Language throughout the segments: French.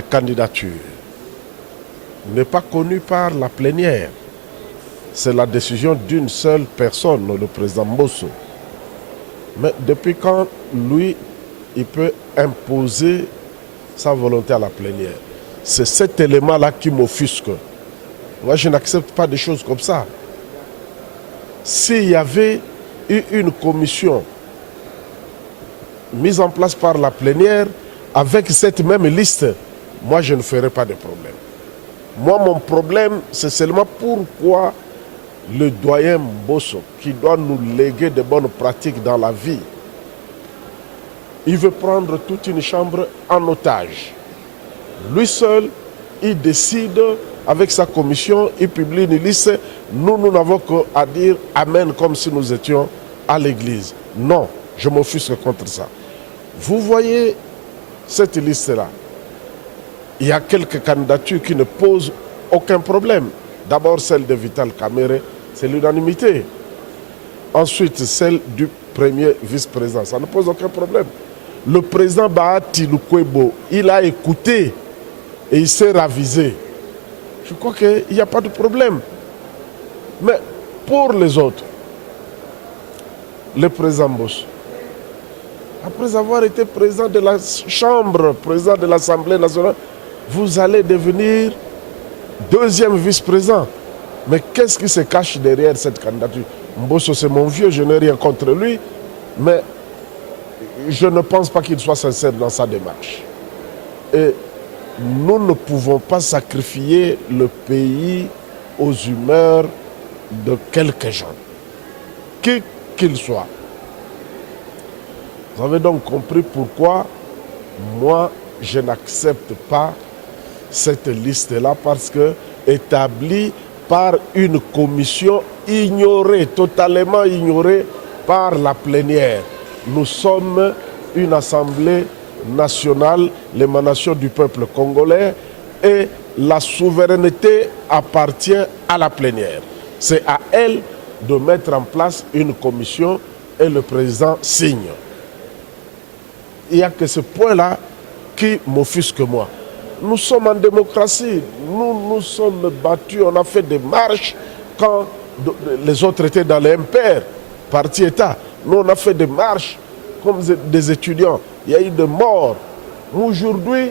les candidatures n'est pas connu par la plénière. C'est la décision d'une seule personne, le président Mbosso. Mais depuis quand, lui, il peut imposer sa volonté à la plénière? C'est cet élément-là qui m'offusque. Moi, je n'accepte pas des choses comme ça. S'il y avait eu une commission mise en place par la plénière avec cette même liste, moi, je ne ferais pas de problème. Moi, mon problème, c'est seulement pourquoi le doyen Mbosso, qui doit nous léguer de bonnes pratiques dans la vie, il veut prendre toute une chambre en otage. Lui seul, il décide avec sa commission, il publie une liste. Nous n'avons qu'à dire Amen comme si nous étions à l'église. Non, je m'offusque contre ça. Vous voyez cette liste-là. Il y a quelques candidatures qui ne posent aucun problème. D'abord celle de Vital Kamerhe, c'est l'unanimité. Ensuite celle du premier vice-président, ça ne pose aucun problème. Le président Bahati Lukwebo, il a écouté et il s'est ravisé. Je crois qu'il n'y a pas de problème. Mais pour les autres, le président Mbosso, après avoir été président de la Chambre, président de l'Assemblée nationale, vous allez devenir deuxième vice-président. Mais qu'est-ce qui se cache derrière cette candidature? Mbosso, c'est mon vieux, je n'ai rien contre lui, mais je ne pense pas qu'il soit sincère dans sa démarche. Et nous ne pouvons pas sacrifier le pays aux humeurs de quelques gens, qui qu'ils soient. Vous avez donc compris pourquoi moi, je n'accepte pas cette liste-là, parce que établie par une commission ignorée, totalement ignorée par la plénière. Nous sommes une assemblée nationale, l'émanation du peuple congolais, et la souveraineté appartient à la plénière. C'est à elle de mettre en place une commission et le président signe. Il n'y a que ce point-là qui m'offusque moi. Nous sommes en démocratie, nous nous sommes battus, on a fait des marches quand les autres étaient dans les MPR, parti-État. Nous, on a fait des marches comme des étudiants. Il y a eu des morts. Aujourd'hui,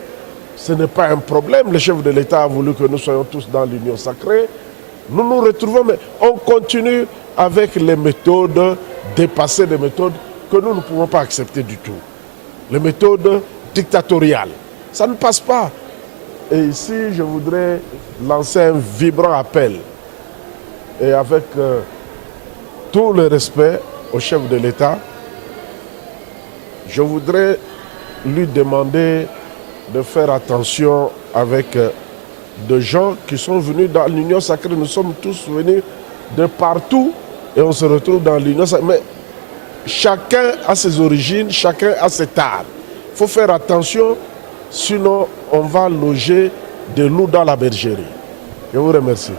ce n'est pas un problème. Le chef de l'État a voulu que nous soyons tous dans l'union sacrée. Nous nous retrouvons, mais on continue avec les méthodes dépassées, des méthodes que nous ne pouvons pas accepter du tout. Les méthodes dictatoriales. Ça ne passe pas. Et ici, je voudrais lancer un vibrant appel. Et avec tout le respect au chef de l'État, je voudrais lui demander de faire attention avec des gens qui sont venus dans l'union sacrée. Nous sommes tous venus de partout et on se retrouve dans l'union sacrée. Mais chacun a ses origines, chacun a ses tares. Il faut faire attention, sinon on va loger des loups dans la bergerie. Je vous remercie.